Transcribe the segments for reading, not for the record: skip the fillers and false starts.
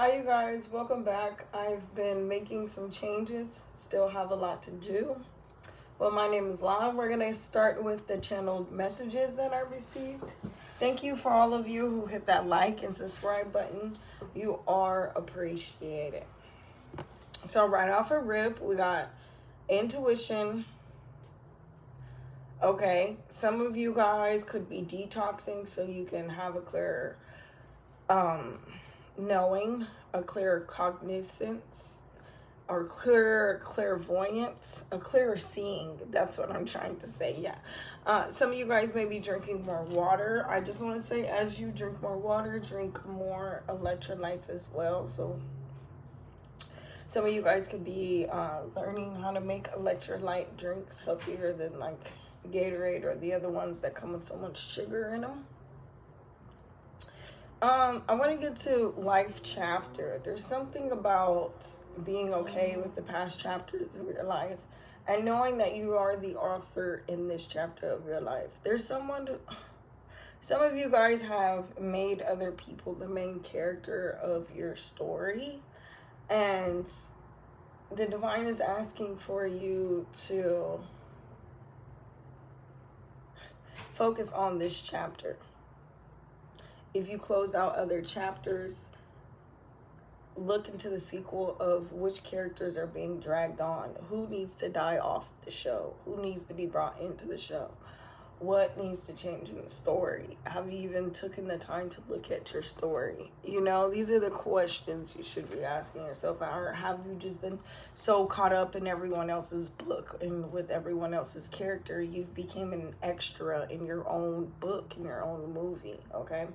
Hi, you guys. Welcome back. I've been making some changes, still have a lot to do. Well, my name is La. We're going to start with the channeled messages that I received. Thank you for all of you who hit that like and subscribe button. You are appreciated. So, right off a rip, we got intuition. Okay, some of you guys could be detoxing so you can have a clearer knowing, a clearer cognizance, or clearer clairvoyance, a clearer seeing. That's what I'm trying to say. Yeah. Some of you guys may be drinking more water. I just want to say, as you drink more water, drink more electrolytes as well. So some of you guys could be learning how to make electrolyte drinks healthier than like Gatorade or the other ones that come with so much sugar in them. I want to get to life chapter. There's something about being okay with the past chapters of your life and knowing that you are the author in this chapter of your life. Some of you guys have made other people the main character of your story, and the divine is asking for you to focus on this chapter. If you closed out other chapters, look into the sequel of which characters are being dragged on. Who needs to die off the show? Who needs to be brought into the show? What needs to change in the story? Have you even taken the time to look at your story? You know, these are the questions you should be asking yourself. Or have you just been so caught up in everyone else's book and with everyone else's character, you've become an extra in your own book, in your own movie, okay?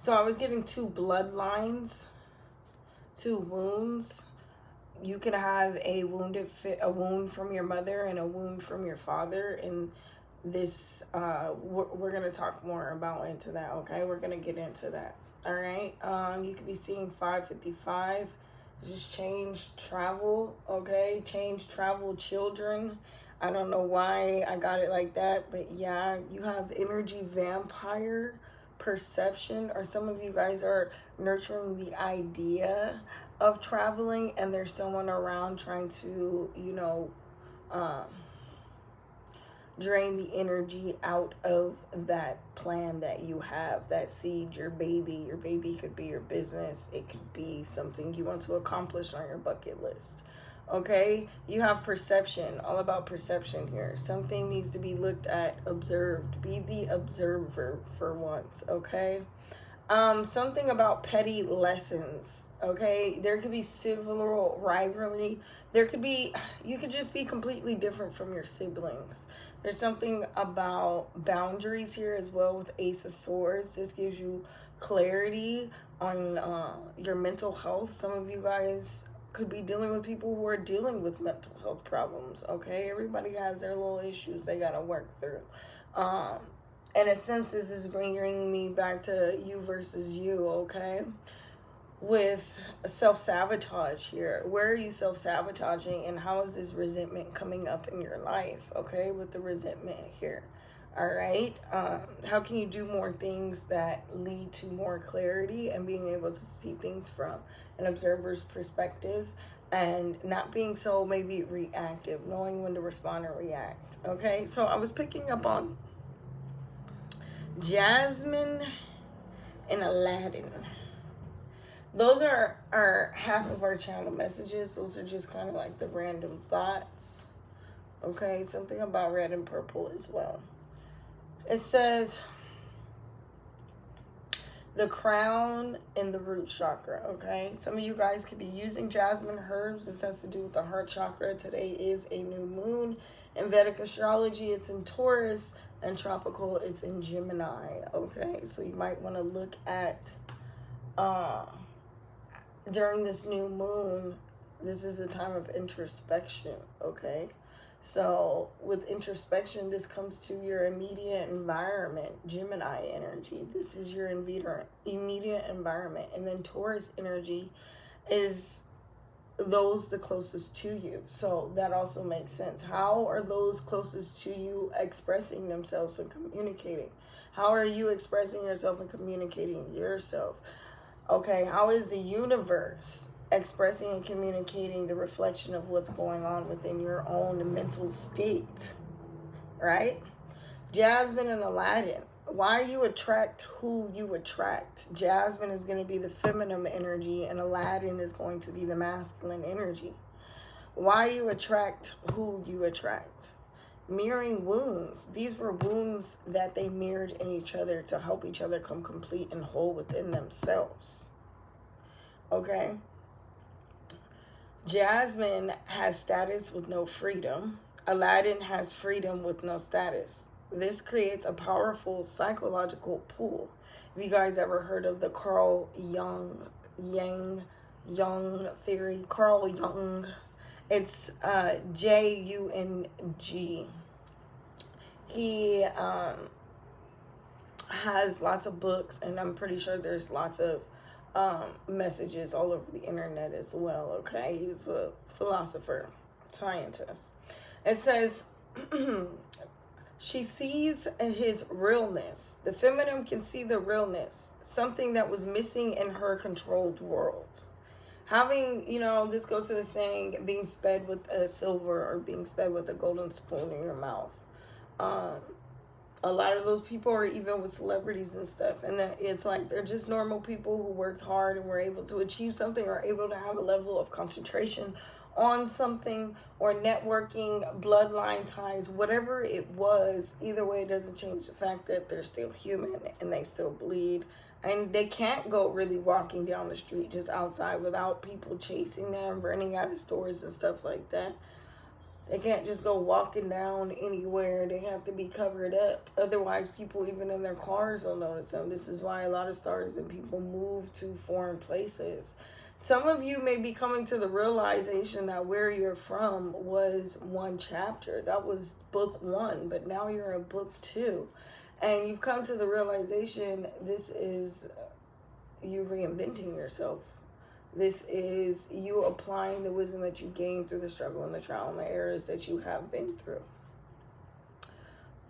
So I was getting two bloodlines, two wounds. You could have a wound from your mother and a wound from your father, and this we're gonna talk more about into that. Okay, we're gonna get into that. All right. You could be seeing 555. Just change, travel. Okay, change, travel, children. I don't know why I got it like that, but yeah, you have energy vampire, perception, or some of you guys are nurturing the idea of traveling, and there's someone around trying to, drain the energy out of that plan that you have, that seed, your baby. Your baby could be your business. It could be something you want to accomplish on your bucket list. Okay, you have perception, all about perception here. Something needs to be looked at, observed. Be the observer for once. Okay, something about petty lessons. Okay, there could be civil rivalry. You could just be completely different from your siblings. There's something about boundaries here as well with Ace of Swords. This gives you clarity on your mental health. Some of you guys could be dealing with people who are dealing with mental health problems. Okay, everybody has their little issues they gotta work through. In a sense, this is bringing me back to you versus you, okay? With self-sabotage here. Where are you self-sabotaging, and how is this resentment coming up in your life, okay? With the resentment here, all right? How can you do more things that lead to more clarity and being able to see things from an observer's perspective and not being so maybe reactive, knowing when to respond or react, okay? So I was picking up on Jasmine and Aladdin. Those are half of our channel messages. Those are just kind of like the random thoughts. Okay, something about red and purple as well. It says the crown and the root chakra, okay? Some of you guys could be using jasmine herbs. This has to do with the heart chakra. Today is a new moon. In Vedic astrology, it's in Taurus, and tropical, it's in Gemini, okay? So you might want to look at, during this new moon, this is a time of introspection, okay? So with introspection, this comes to your immediate environment, Gemini energy. This is your immediate environment. And then Taurus energy is those the closest to you. So that also makes sense. How are those closest to you expressing themselves and communicating? How are you expressing yourself and communicating yourself? Okay, how is the universe expressing and communicating the reflection of what's going on within your own mental state? Right? Jasmine and Aladdin. Why you attract who you attract. Jasmine is going to be the feminine energy, and Aladdin is going to be the masculine energy. Why you attract who you attract. Mirroring wounds. These were wounds that they mirrored in each other to help each other come complete and whole within themselves. Okay? Jasmine has status with no freedom. Aladdin has freedom with no status. This creates a powerful psychological pull. Have you guys ever heard of the Carl Jung theory? Carl Jung. It's Jung. He has lots of books, and I'm pretty sure there's lots of messages all over the internet as well. Okay, he's a philosopher, scientist. It says she sees his realness. The feminine can see the realness, something that was missing in her controlled world. Having, this goes to the saying, being sped with a silver or being sped with a golden spoon in your mouth. A lot of those people are even with celebrities and stuff, and that it's like they're just normal people who worked hard and were able to achieve something or able to have a level of concentration on something or networking, bloodline ties, whatever it was. Either way, it doesn't change the fact that they're still human and they still bleed, and they can't go really walking down the street just outside without people chasing them, running out of stores and stuff like that. They can't just go walking down anywhere. They have to be covered up. Otherwise, people even in their cars will notice them. This is why a lot of stars and people move to foreign places. Some of you may be coming to the realization that where you're from was one chapter. That was book 1, but now you're in book 2. And you've come to the realization this is you reinventing yourself. This is you applying the wisdom that you gained through the struggle and the trial and the errors that you have been through.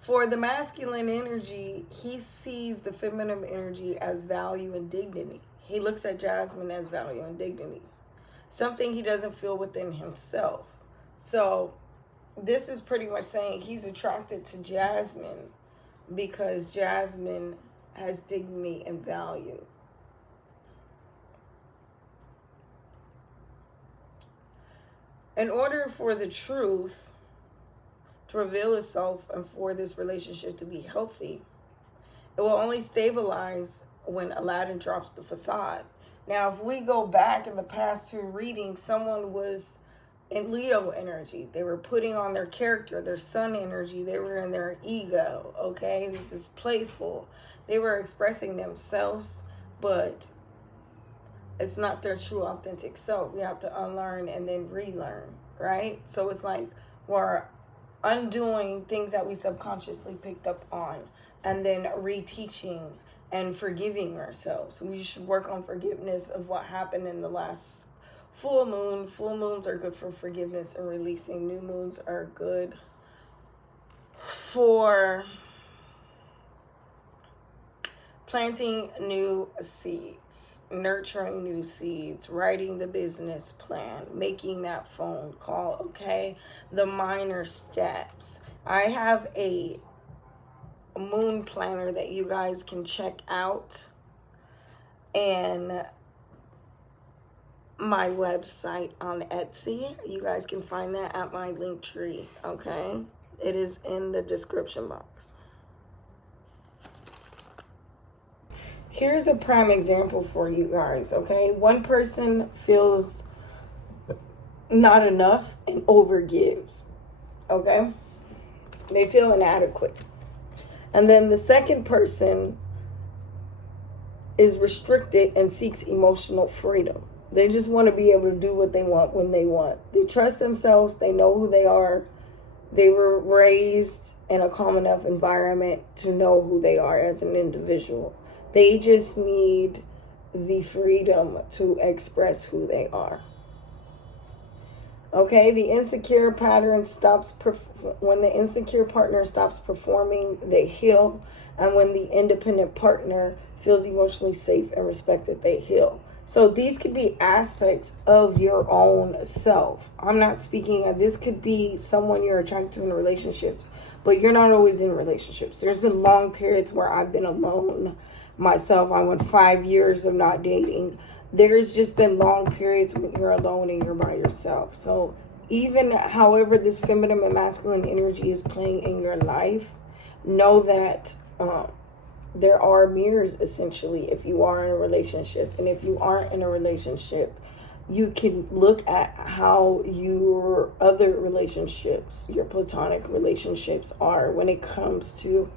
For the masculine energy, he sees the feminine energy as value and dignity. He looks at Jasmine as value and dignity, something he doesn't feel within himself. So this is pretty much saying he's attracted to Jasmine because Jasmine has dignity and value. In order for the truth to reveal itself and for this relationship to be healthy, it will only stabilize when Aladdin drops the facade. Now, if we go back in the past 2 readings, someone was in Leo energy. They were putting on their character, their sun energy. They were in their ego, okay? This is playful. They were expressing themselves, but it's not their true authentic self. We have to unlearn and then relearn, right? So it's like we're undoing things that we subconsciously picked up on and then reteaching and forgiving ourselves. We should work on forgiveness of what happened in the last full moon. Full moons are good for forgiveness and releasing. New moons are good for planting new seeds, nurturing new seeds, writing the business plan, making that phone call, okay? The minor steps. I have a moon planner that you guys can check out and my website on Etsy. You guys can find that at my link tree, okay? It is in the description box. Here's a prime example for you guys, okay? One person feels not enough and overgives, okay? They feel inadequate. And then the second person is restricted and seeks emotional freedom. They just want to be able to do what they want when they want. They trust themselves. They know who they are. They were raised in a calm enough environment to know who they are as an individual. They just need the freedom to express who they are. Okay, the insecure pattern stops when the insecure partner stops performing, they heal And when the independent partner feels emotionally safe and respected, they heal. So these could be aspects of your own self. I'm not speaking of, this could be someone you're attracted to in relationships, but you're not always in relationships. There's been long periods where I've been alone myself. I went 5 years of not dating. There's just been long periods when you're alone and you're by yourself. So even however this feminine and masculine energy is playing in your life, know that there are mirrors, essentially, if you are in a relationship. And if you aren't in a relationship, you can look at how your other relationships, your platonic relationships, are when it comes to,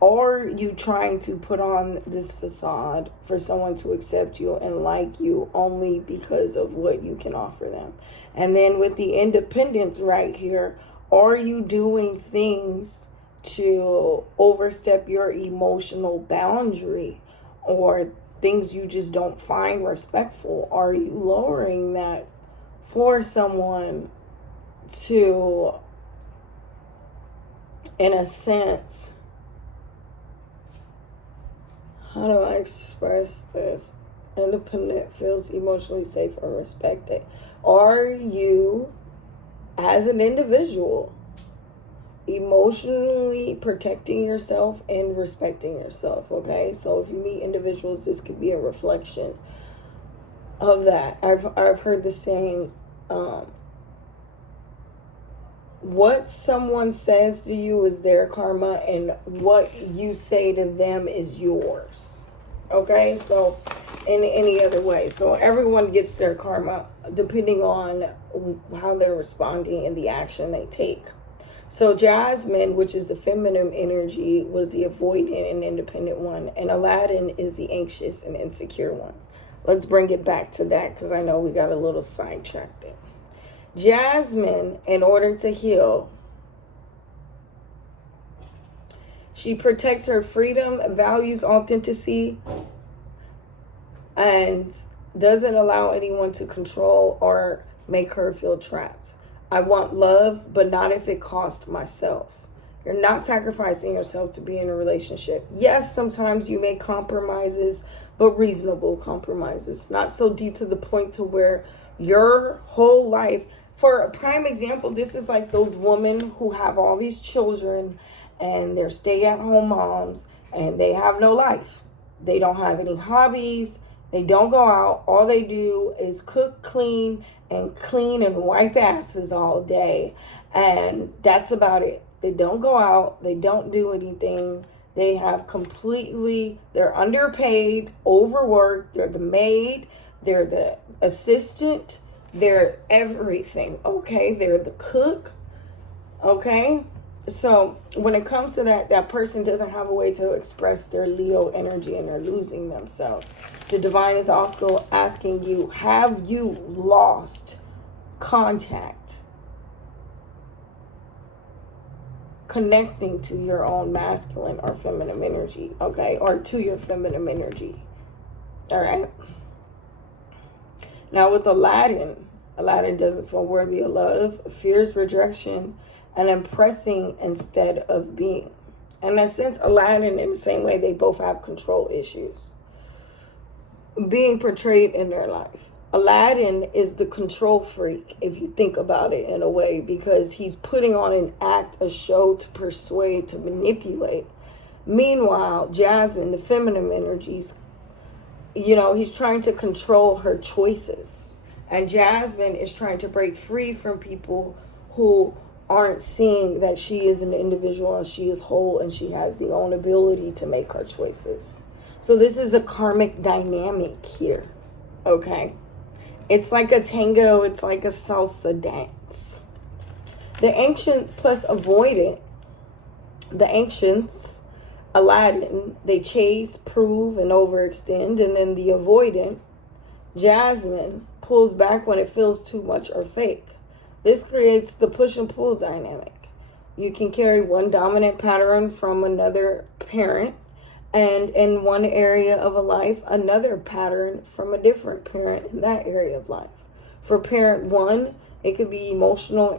are you trying to put on this facade for someone to accept you and like you only because of what you can offer them? And then with the independence right here, are you doing things to overstep your emotional boundary, or things you just don't find respectful? Are you lowering that for someone to, in a sense, how do I express this? Independent feels emotionally safe and respected. Are you, as an individual, emotionally protecting yourself and respecting yourself? Okay, so if you meet individuals, this could be a reflection of that. I've heard the saying, what someone says to you is their karma, and what you say to them is yours. Okay, so in any other way, so everyone gets their karma depending on how they're responding and the action they take. So Jasmine, which is the feminine energy, was the avoidant and independent one. And Aladdin is the anxious and insecure one. Let's bring it back to that, because I know we got a little sidetracked there. Jasmine, in order to heal, she protects her freedom, values authenticity, and doesn't allow anyone to control or make her feel trapped. I want love, but not if it costs myself. You're not sacrificing yourself to be in a relationship. Yes, sometimes you make compromises, but reasonable compromises. Not so deep to the point to where your whole life, for a prime example, this is like those women who have all these children and they're stay-at-home moms and they have no life. They don't have any hobbies. They don't go out. All they do is cook, clean and wipe asses all day. And that's about it. They don't go out. They don't do anything. They have they're underpaid, overworked. They're the maid. They're the assistant. They're everything. Okay. They're the cook. Okay. So when it comes to that person doesn't have a way to express their Leo energy, and they're losing themselves. The divine is also asking you, have you lost contact, connecting to your own masculine or feminine energy, okay, or to your feminine energy? All right. Now with Aladdin doesn't feel worthy of love, fears rejection, and impressing instead of being. In a sense, Aladdin, in the same way, they both have control issues being portrayed in their life. Aladdin is the control freak, if you think about it in a way, because he's putting on an act, a show to persuade, to manipulate. Meanwhile, Jasmine, the feminine energies, he's trying to control her choices. And Jasmine is trying to break free from people who aren't seeing that she is an individual and she is whole and she has the own ability to make her choices. So this is a karmic dynamic here, okay? It's like a tango, it's like a salsa dance. The ancient plus avoidant, the ancients, Aladdin, they chase, prove, and overextend. And then the avoidant, Jasmine, pulls back when it feels too much or fake. This creates the push and pull dynamic. You can carry one dominant pattern from another parent, and in one area of a life, another pattern from a different parent in that area of life. For parent one, it could be emotional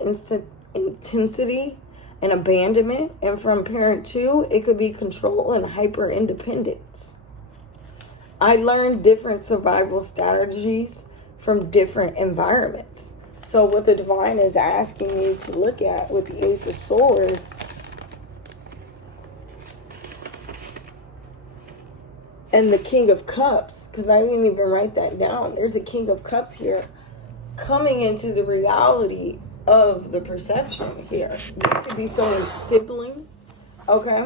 intensity and abandonment. And from parent 2, it could be control and hyper independence. I learned different survival strategies from different environments. So what the divine is asking you to look at with the Ace of Swords and the King of Cups, because I didn't even write that down. There's a King of Cups here coming into the reality of the perception here. This could be someone's sibling, okay?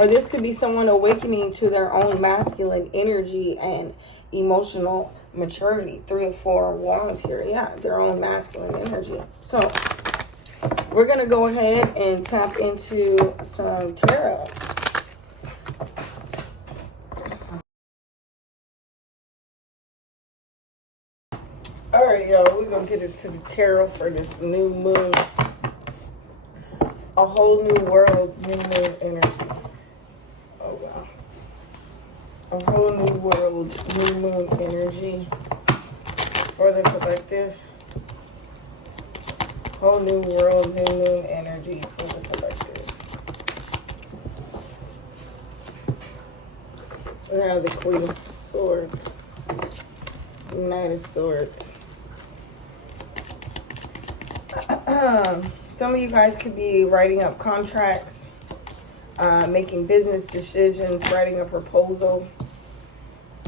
Or this could be someone awakening to their own masculine energy and emotional maturity. 3 and 4 wands here. Yeah, their own masculine energy. So we're going to go ahead and tap into some tarot. All right, y'all. We're going to get into the tarot for this new moon. A whole new world, new moon energy. Oh, wow. A whole new world, new moon energy for the collective. Whole new world, new moon energy for the collective. We have the Queen of Swords, Knight of Swords. Some of you guys could be writing up contracts, making business decisions, writing a proposal.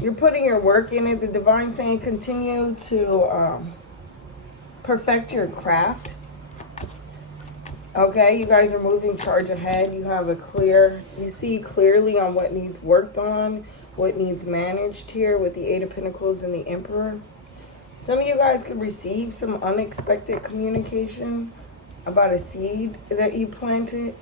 You're putting your work in it. The divine saying continue to perfect your craft. Okay, you guys are moving charge ahead. You have you see clearly on what needs worked on, what needs managed here with the Eight of Pentacles and the Emperor. Some of you guys could receive some unexpected communication about a seed that you planted.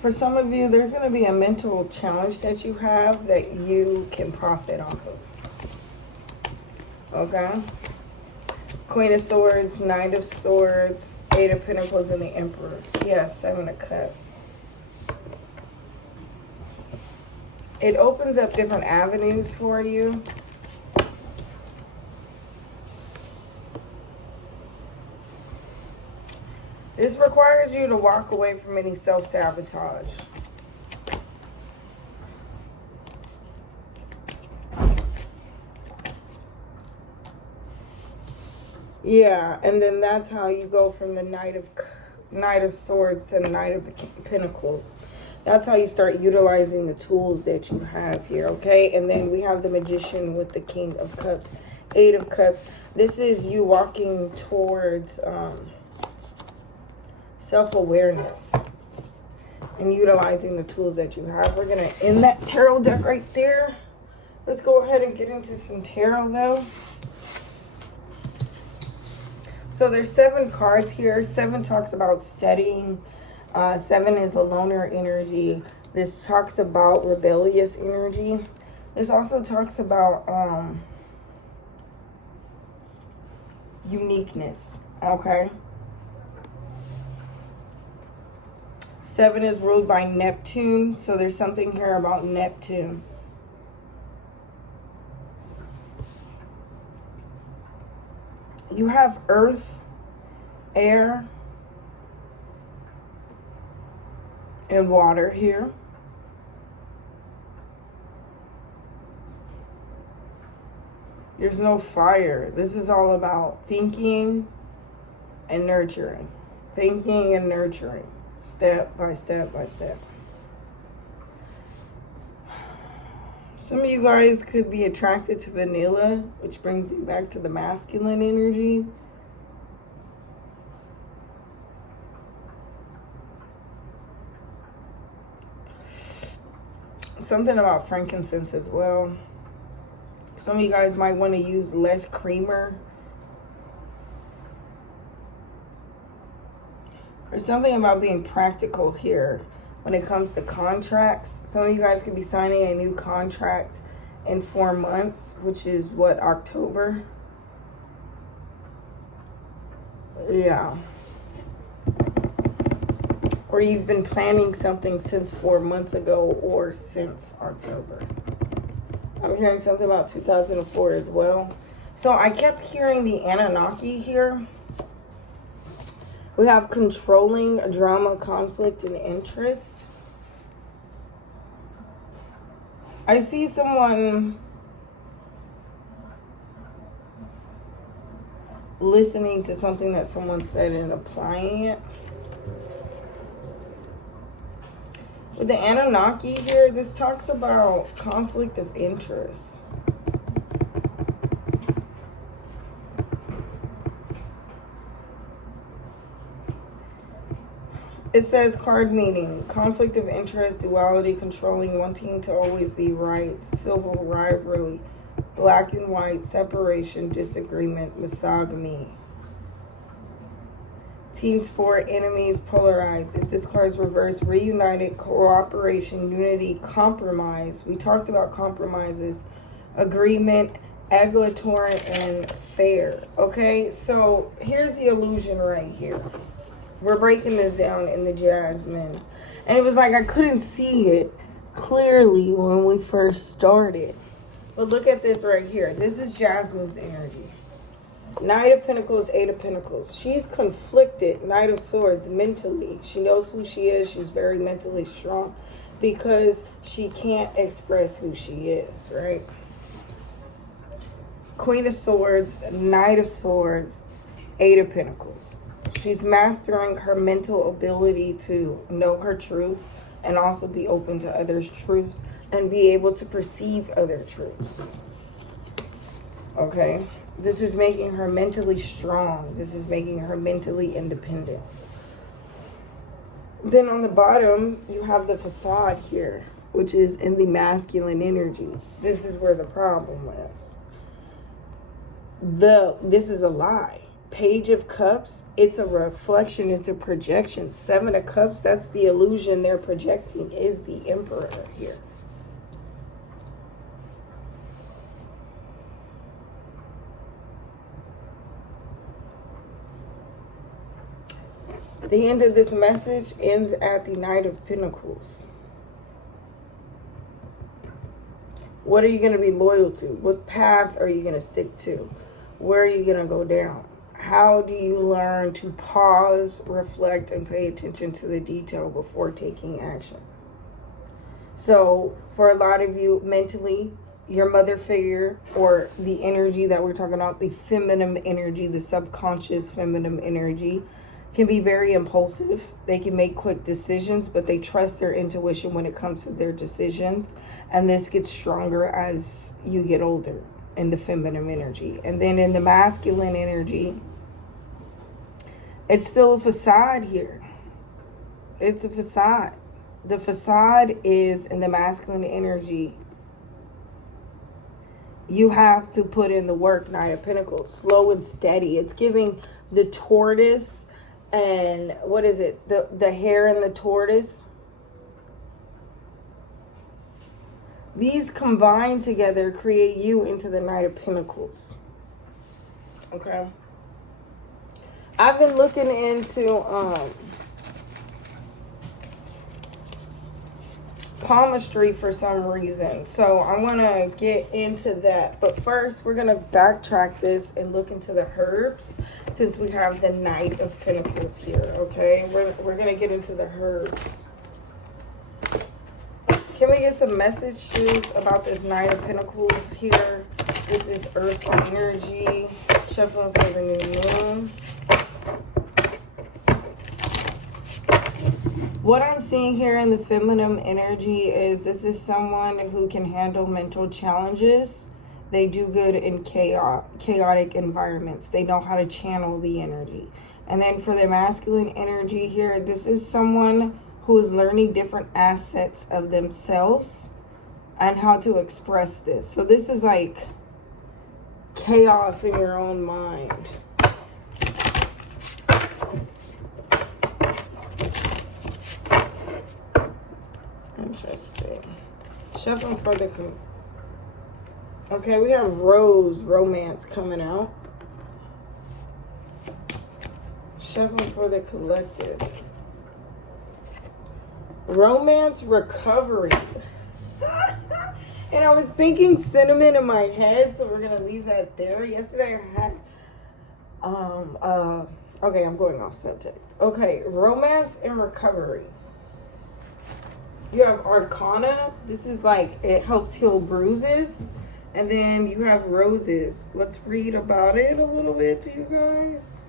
For some of you, there's going to be a mental challenge that you have that you can profit off of. Okay? Queen of Swords, Knight of Swords, Eight of Pentacles, and the Emperor. Yes, Seven of Cups. It opens up different avenues for you. This requires you to walk away from any self-sabotage. Yeah, and then that's how you go from the Knight of Swords to the Knight of Pentacles. That's how you start utilizing the tools that you have here, okay? And then we have the Magician with the King of Cups, Eight of Cups. This is you walking towards self-awareness and utilizing the tools that you have. We're going to end that tarot deck right there. Let's go ahead and get into some tarot, though. So there's 7 cards here. 7 talks about studying. 7 is a loner energy. This talks about rebellious energy. This also talks about uniqueness, okay? 7 is ruled by Neptune, so there's something here about Neptune. You have earth, air, and water here. There's no fire. This is all about thinking and nurturing. Thinking and nurturing. Step by step by step. Some of you guys could be attracted to vanilla, which brings you back to the masculine energy. Something about frankincense as well. Some of you guys might want to use less creamer. There's something about being practical here when it comes to contracts. Some of you guys could be signing a new contract in 4 months, which is what, October? Yeah. or you've been planning something since 4 months ago or since October. I'm hearing something about 2004 as well. So I kept hearing the Anunnaki here. We have controlling, drama, conflict, and interest. I see someone listening to something that someone said and applying it. With the Anunnaki here, this talks about conflict of interest. It says card meaning, conflict of interest, duality, controlling, wanting to always be right, civil rivalry, black and white, separation, disagreement, misogamy. Team sport, enemies, polarized. If this card is reversed, reunited, cooperation, unity, compromise. We talked about compromises, agreement, egalitarian, and fair. Okay, so here's the illusion right here. We're breaking this down in the Jasmine. And it was like I couldn't see it clearly when we first started. But look at this right here. This is Jasmine's energy. Knight of Pentacles, Eight of Pentacles. She's conflicted, Knight of Swords, mentally. She knows who she is. She's very mentally strong because she can't express who she is, right? Queen of Swords, Knight of Swords, Eight of Pentacles. She's mastering her mental ability to know her truth and also be open to others' truths and be able to perceive other truths. Okay? This is making her mentally strong. This is making her mentally independent. Then on the bottom, you have the facade here, which is in the masculine energy. This is where the problem is. This is a lie. Page of Cups, it's a reflection, it's a projection. Seven of Cups, that's the illusion they're projecting, is the Emperor here. The end of this message ends at the Knight of Pentacles. What are you going to be loyal to? What path are you going to stick to? Where are you going to go down? How do you learn to pause, reflect, and pay attention to the detail before taking action? So for a lot of you, mentally, your mother figure or the energy that we're talking about, the feminine energy, the subconscious feminine energy, can be very impulsive. They can make quick decisions, but they trust their intuition when it comes to their decisions. And this gets stronger as you get older in the feminine energy. And then in the masculine energy, it's still a facade here. It's a facade. The facade is in the masculine energy. You have to put in the work, Knight of Pentacles, slow and steady. It's giving the tortoise and what is it? The hare and the tortoise. These combined together create you into the Knight of Pentacles. Okay. I've been looking into palmistry for some reason. So I want to get into that. But first, we're going to backtrack this and look into the herbs since we have the Knight of Pentacles here, okay? We're going to get into the herbs. Can we get some messages about this Knight of Pentacles here? This is Earth energy. Shuffling for the new moon. What I'm seeing here in the feminine energy is this is someone who can handle mental challenges. They do good in chaotic environments. They know how to channel the energy. And then for the masculine energy here, this is someone who is learning different assets of themselves and how to express this. So this is like chaos in your own mind. Interesting. Shuffling for the... Okay, we have Rose Romance coming out. Shuffling for the collective. Romance recovery. And I was thinking cinnamon in my head, so we're gonna leave that there. Yesterday I had okay, I'm going off subject. Okay, romance and recovery. You have Arcana. This is like, it helps heal bruises. And then you have roses. Let's read about it a little bit to you guys.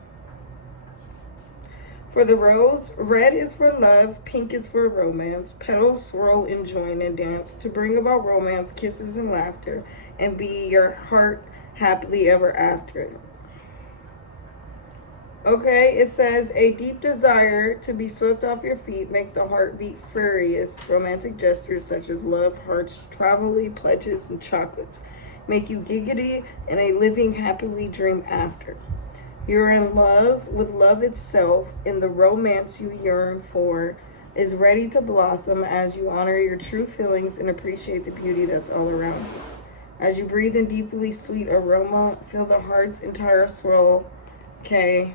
For the rose, red is for love, pink is for romance. Petals swirl and join and dance to bring about romance, kisses and laughter, and be your heart happily ever after. Okay, it says, a deep desire to be swept off your feet makes the heart beat furious. Romantic gestures such as love, hearts, travel, pledges, and chocolates make you giggity and a living happily dream after. You're in love with love itself, and the romance you yearn for is ready to blossom as you honor your true feelings and appreciate the beauty that's all around you. As you breathe in deeply sweet aroma, feel the heart's entire swirl. Okay.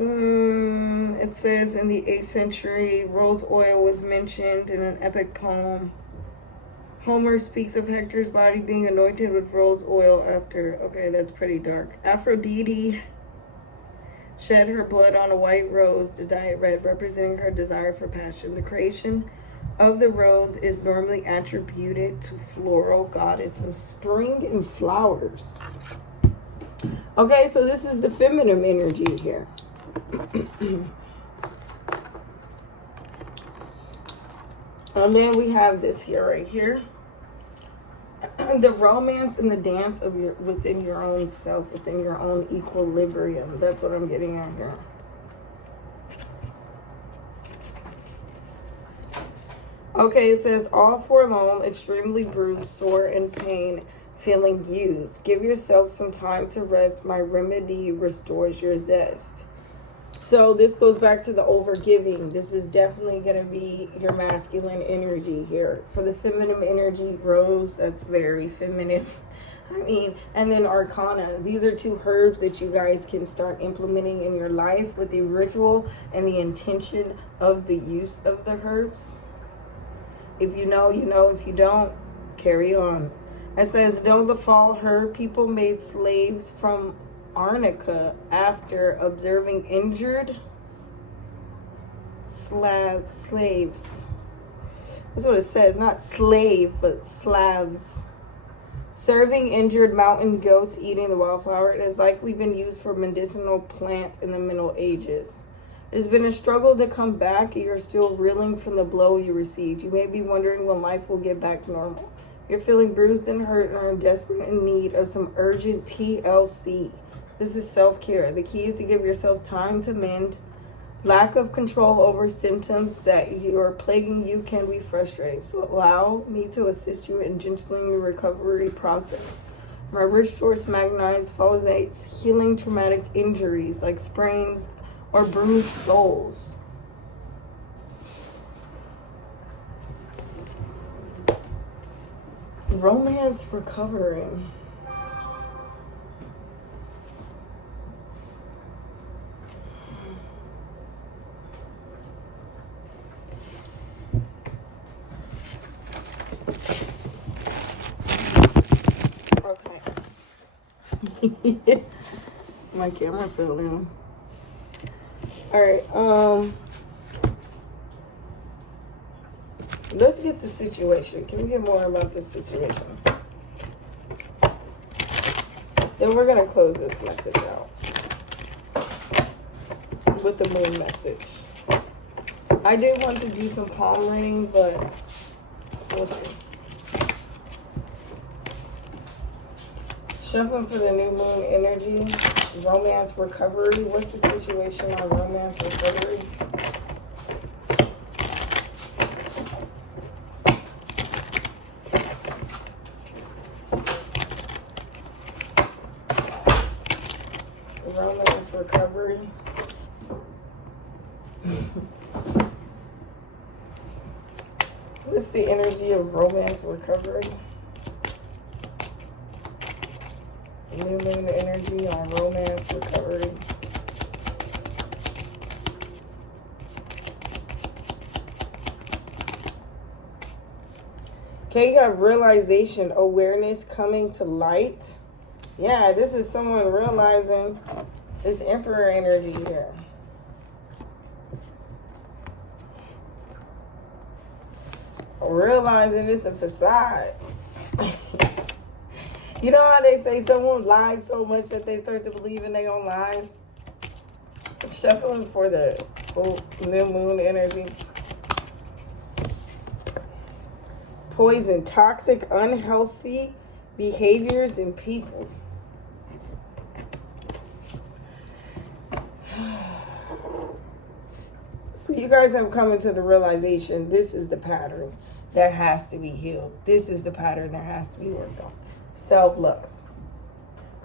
It says in the 8th century, rose oil was mentioned in an epic poem. Homer speaks of Hector's body being anointed with rose oil after. Okay, that's pretty dark. Aphrodite shed her blood on a white rose to dye it red, representing her desire for passion. The creation of the rose is normally attributed to floral goddess and spring and flowers. Okay, so this is the feminine energy here. And then we have this here, right here. The romance and the dance of your within your own self, within your own equilibrium. That's what I'm getting at here. Okay, it says, all forlorn, extremely bruised, sore, and pain, feeling used. Give yourself some time to rest. My remedy restores your zest. So this goes back to the overgiving. This is definitely going to be your masculine energy here. For the feminine energy, rose, that's very feminine. I mean, and then Arcana. These are two herbs that you guys can start implementing in your life with the ritual and the intention of the use of the herbs. If you know, you know. If you don't, carry on. It says, know the fall herb people made slaves from arnica after observing injured slaves. That's what it says, not slave, but Slavs. Serving injured mountain goats, eating the wildflower. It has likely been used for medicinal plant in the Middle Ages. There's been a struggle to come back. You're still reeling from the blow you received. You may be wondering when life will get back to normal. You're feeling bruised and hurt and are desperate in need of some urgent TLC. This is self-care. The key is to give yourself time to mend. Lack of control over symptoms that are plaguing you can be frustrating. So allow me to assist you in gentling your recovery process. My rich source magnetized follizates healing traumatic injuries like sprains or bruised souls. Romance recovering. Okay. My camera fell down. Alright, let's get the situation. Can we get more about this situation? Then we're going to close this message out with the moon message. I did want to do some palm reading, but we'll see. Shuffling for the new moon energy. Romance recovery. What's the situation on romance recovery? Romance recovery. What's the energy of romance recovery? New moon energy on romance recovery. Okay, you have realization, awareness coming to light. Yeah, this is someone realizing this Emperor energy here. Realizing it's a facade. You know how they say someone lies so much that they start to believe in their own lies? Shuffling for the full new moon energy. Poison, toxic, unhealthy behaviors in people. So you guys have come into the realization this is the pattern that has to be healed. This is the pattern that has to be worked on. Self-love.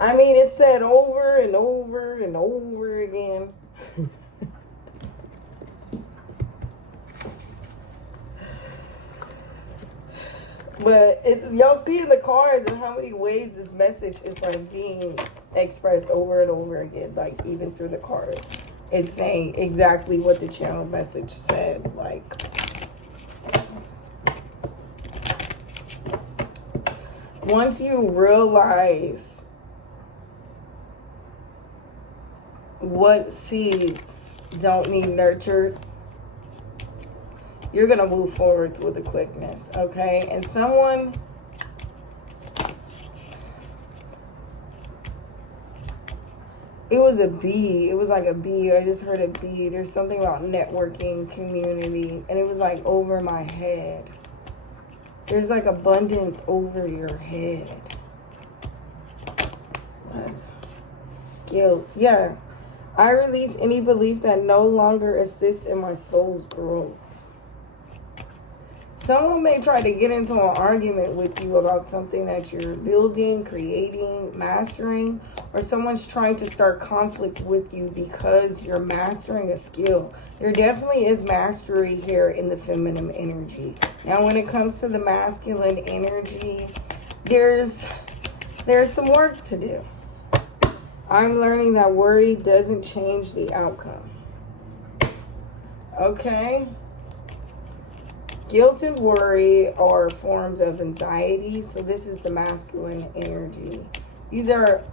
I mean, it's said over and over and over again. But y'all see in the cards and how many ways this message is like being expressed over and over again, like even through the cards. It's saying exactly what the channel message said. Like, once you realize what seeds don't need nurtured, you're going to move forwards with a quickness, okay? And someone, it was a bee. It was like a bee. I just heard a bee. There's something about networking, community, and it was like over my head. There's like abundance over your head. What? Guilt. Yeah. I release any belief that no longer assists in my soul's growth. Someone may try to get into an argument with you about something that you're building, creating, mastering, or someone's trying to start conflict with you because you're mastering a skill. There definitely is mastery here in the feminine energy. Now, when it comes to the masculine energy, there's some work to do. I'm learning that worry doesn't change the outcome. Okay? Guilt and worry are forms of anxiety. So this is the masculine energy. These are...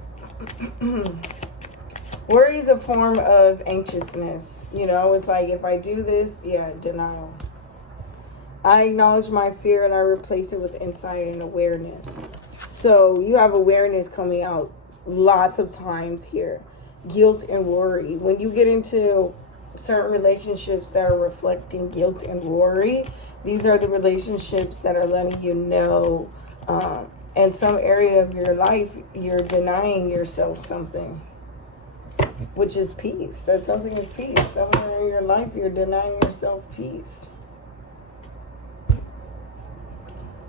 worry is a form of anxiousness. You know, it's like if I do this, yeah, denial. I acknowledge my fear and I replace it with insight and awareness. So you have awareness coming out lots of times here. Guilt and worry. When you get into certain relationships that are reflecting guilt and worry, these are the relationships that are letting you know in some area of your life you're denying yourself something, which is peace. That something is peace. Somewhere in your life you're denying yourself peace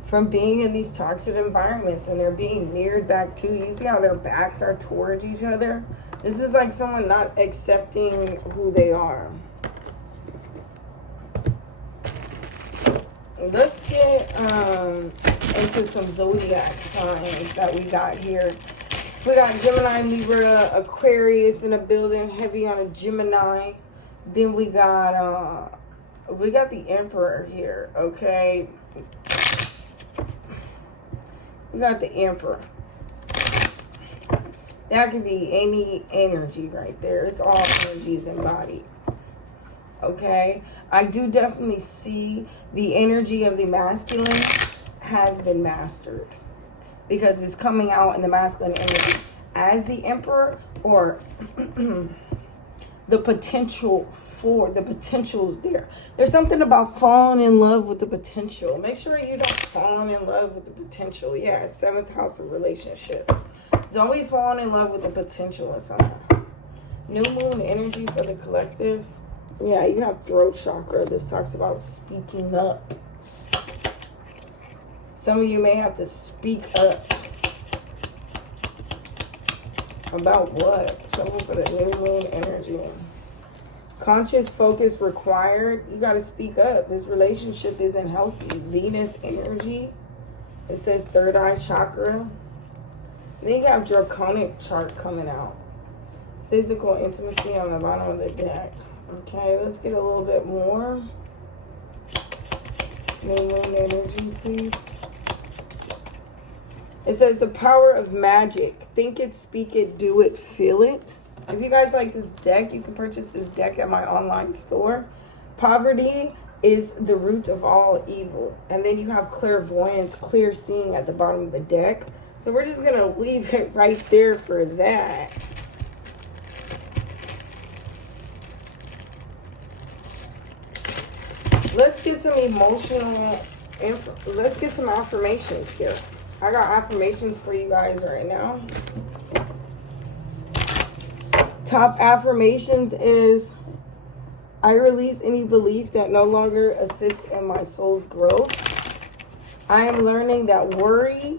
from being in these toxic environments, and they're being mirrored back to you. See how their backs are towards each other? This is like someone not accepting who they are. Let's get into some zodiac signs that we got here. We got Gemini, Libra, Aquarius in a building, heavy on a Gemini. Then we got the Emperor here, okay? We got the Emperor. That could be any energy right there. It's all energies embodied. Okay? I do definitely see the energy of the masculine has been mastered, because it's coming out in the masculine energy as the Emperor, or the potential is there. There's something about falling in love with the potential. Make sure you don't fall in love with the potential. Yeah, 7th house of relationships. Don't be falling in love with the potential of someone. New moon energy for the collective. Yeah, you have throat chakra. This talks about speaking up. Some of you may have to speak up. About what? Someone for the new moon energy. Conscious focus required. You got to speak up. This relationship isn't healthy. Venus energy. It says third eye chakra. Then you have draconic chart coming out. Physical intimacy on the bottom of the deck. Okay, let's get a little bit more. New moon energy, please. It says the power of magic. Think it, speak it, do it, feel it. If you guys like this deck, you can purchase this deck at my online store. Poverty is the root of all evil. And then you have clairvoyance, clear seeing at the bottom of the deck. So we're just going to leave it right there for that. Let's get some let's get some affirmations here. I got affirmations for you guys right now. Top affirmations is, I release any belief that no longer assists in my soul's growth. I am learning that worry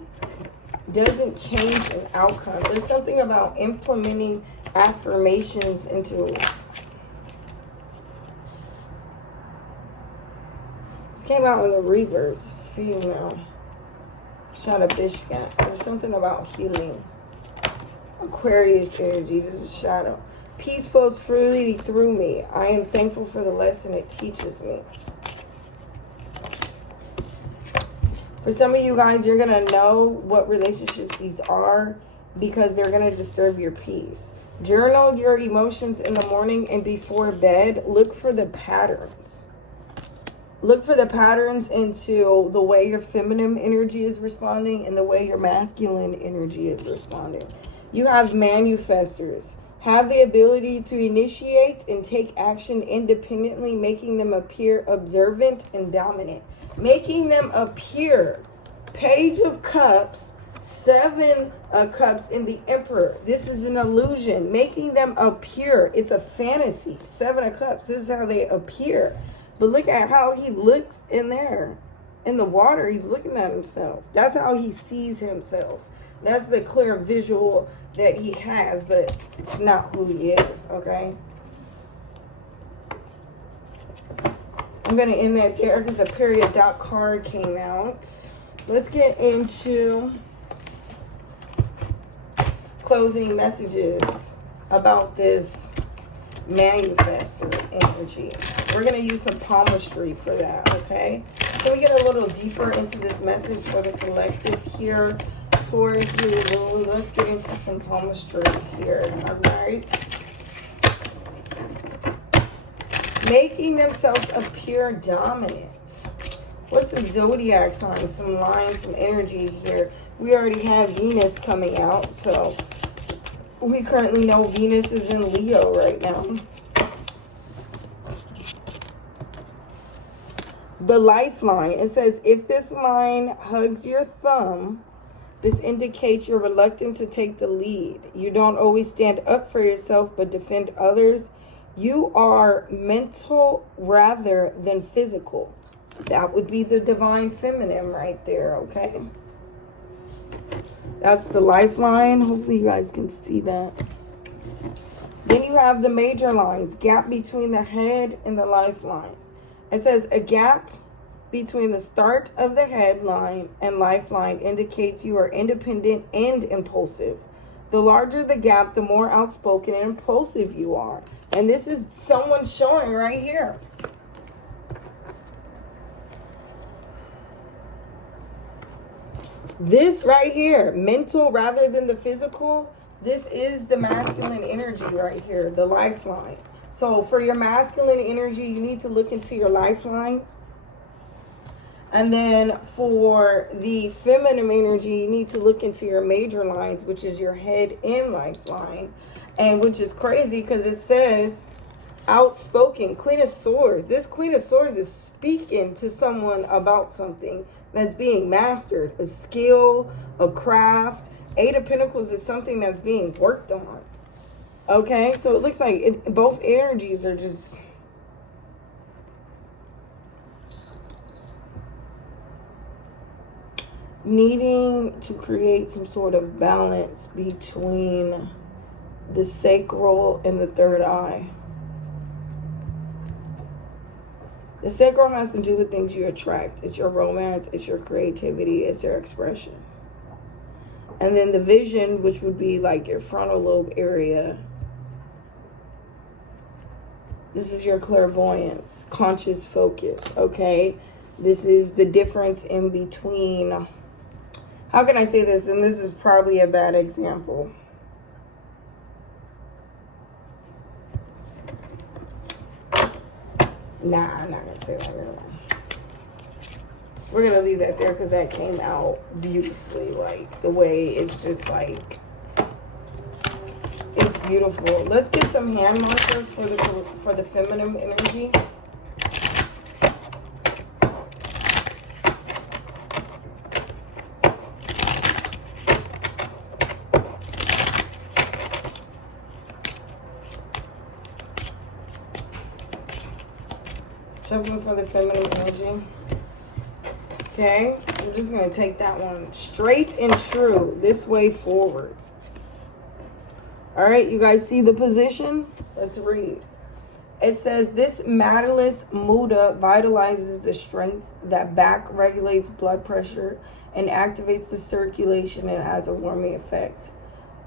doesn't change an outcome. There's something about implementing affirmations into it. This came out in the reverse. Female. Shada Bishkat. There's something about healing. Aquarius energy. This is shadow. Peace flows freely through me. I am thankful for the lesson it teaches me. For some of you guys, you're going to know what relationships these are because they're going to disturb your peace. Journal your emotions in the morning and before bed. Look for the patterns. Look for the patterns into the way your feminine energy is responding and the way your masculine energy is responding. You have manifestors. Have the ability to initiate and take action independently, making them appear observant and dominant. Making them appear. Page of Cups, 7 of Cups in the Emperor. This is an illusion. Making them appear. It's a fantasy. 7 of Cups. This is how they appear. But look at how he looks in there. In the water, he's looking at himself. That's how he sees himself. That's the clear visual that he has, but it's not who he is, okay? I'm going to end that there because a period dot card came out. Let's get into closing messages about this manifestor energy. We're going to use some palmistry for that, okay? So we get a little deeper into this message for the collective here. Taurus, Lulu, let's get into some palmistry here, all right? Making themselves appear dominant. What's some zodiac signs, some lines, some energy here? We already have Venus coming out, so we currently know Venus is in Leo right now. The lifeline, it says, if this line hugs your thumb, this indicates you're reluctant to take the lead. You don't always stand up for yourself, but defend others. You are mental rather than physical. That would be the divine feminine right there, okay? That's the lifeline. Hopefully you guys can see that. Then you have the major lines, gap between the head and the lifeline. It says a gap between the start of the headline and lifeline indicates you are independent and impulsive. The larger the gap, the more outspoken and impulsive you are. And this is someone showing right here. This right here, mental rather than the physical, this is the masculine energy right here, the lifeline. So for your masculine energy, you need to look into your lifeline. And then for the feminine energy, you need to look into your major lines, which is your head and lifeline. And which is crazy because it says outspoken, Queen of Swords. This Queen of Swords is speaking to someone about something that's being mastered, a skill, a craft. 8 of Pentacles is something that's being worked on. Okay, so it looks like both energies are just needing to create some sort of balance between the sacral and the third eye. The sacral has to do with things you attract. It's your romance, it's your creativity, it's your expression. And then the vision, which would be like your frontal lobe area. This is your clairvoyance, conscious focus, okay? This is the difference in between how can I say this? And this is probably a bad example. Nah, I'm not going to say that. We're going to leave that there because that came out beautifully. Like, the way it's just like, it's beautiful. Let's get some hand markers for the feminine energy. Something for the feminine energy. Okay, I'm just going to take that one straight and true, this way forward. All right, you guys see the position? Let's read. It says, this Matterless Muda vitalizes the strength that back regulates blood pressure and activates the circulation and has a warming effect.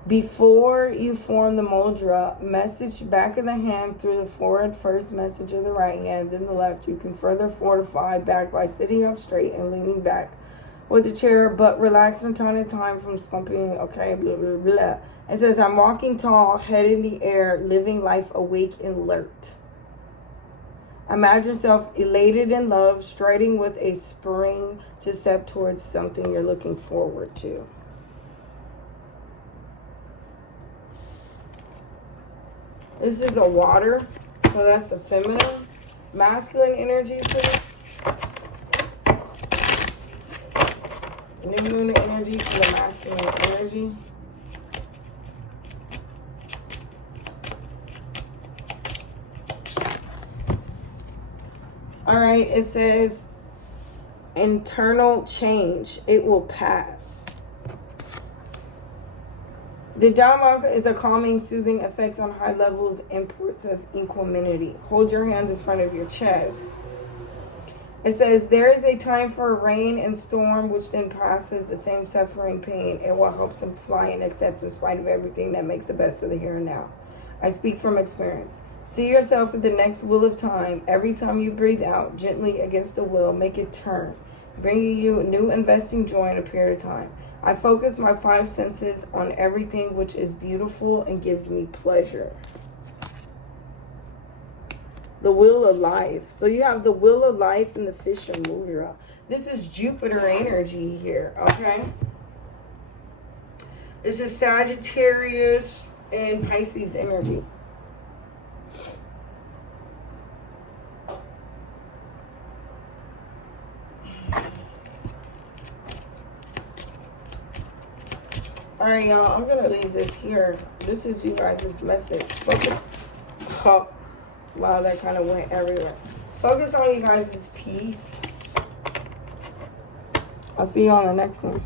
Before you form the mudra, message back of the hand through the forehead first, message of the right hand, then the left. You can further fortify back by sitting up straight and leaning back with the chair, but relax from time to time from slumping. Okay, blah, blah, blah. It says, I'm walking tall, head in the air, living life awake and alert. Imagine yourself elated in love, striding with a spring to step towards something you're looking forward to. This is a water, so that's the feminine. Masculine energy, please. New moon energy for the masculine energy. All right, it says internal change. It will pass. The Dharma is a calming, soothing effects on high levels, imports of equanimity. Hold your hands in front of your chest. It says, there is a time for rain and storm, which then passes the same suffering, pain. It will help some fly and accept in spite of everything that makes the best of the here and now. I speak from experience. See yourself at the next wheel of time. Every time you breathe out gently against the wheel, make it turn, bringing you new investing joy in a period of time. I focus my five senses on everything which is beautiful and gives me pleasure. The wheel of life. So you have the wheel of life and the fish and mudra. This is Jupiter energy here, okay? This is Sagittarius and Pisces energy. All right, y'all, I'm going to leave this here. This is you guys' message. Focus. Oh, wow, that kind of went everywhere. Focus on you guys' peace. I'll see you on the next one.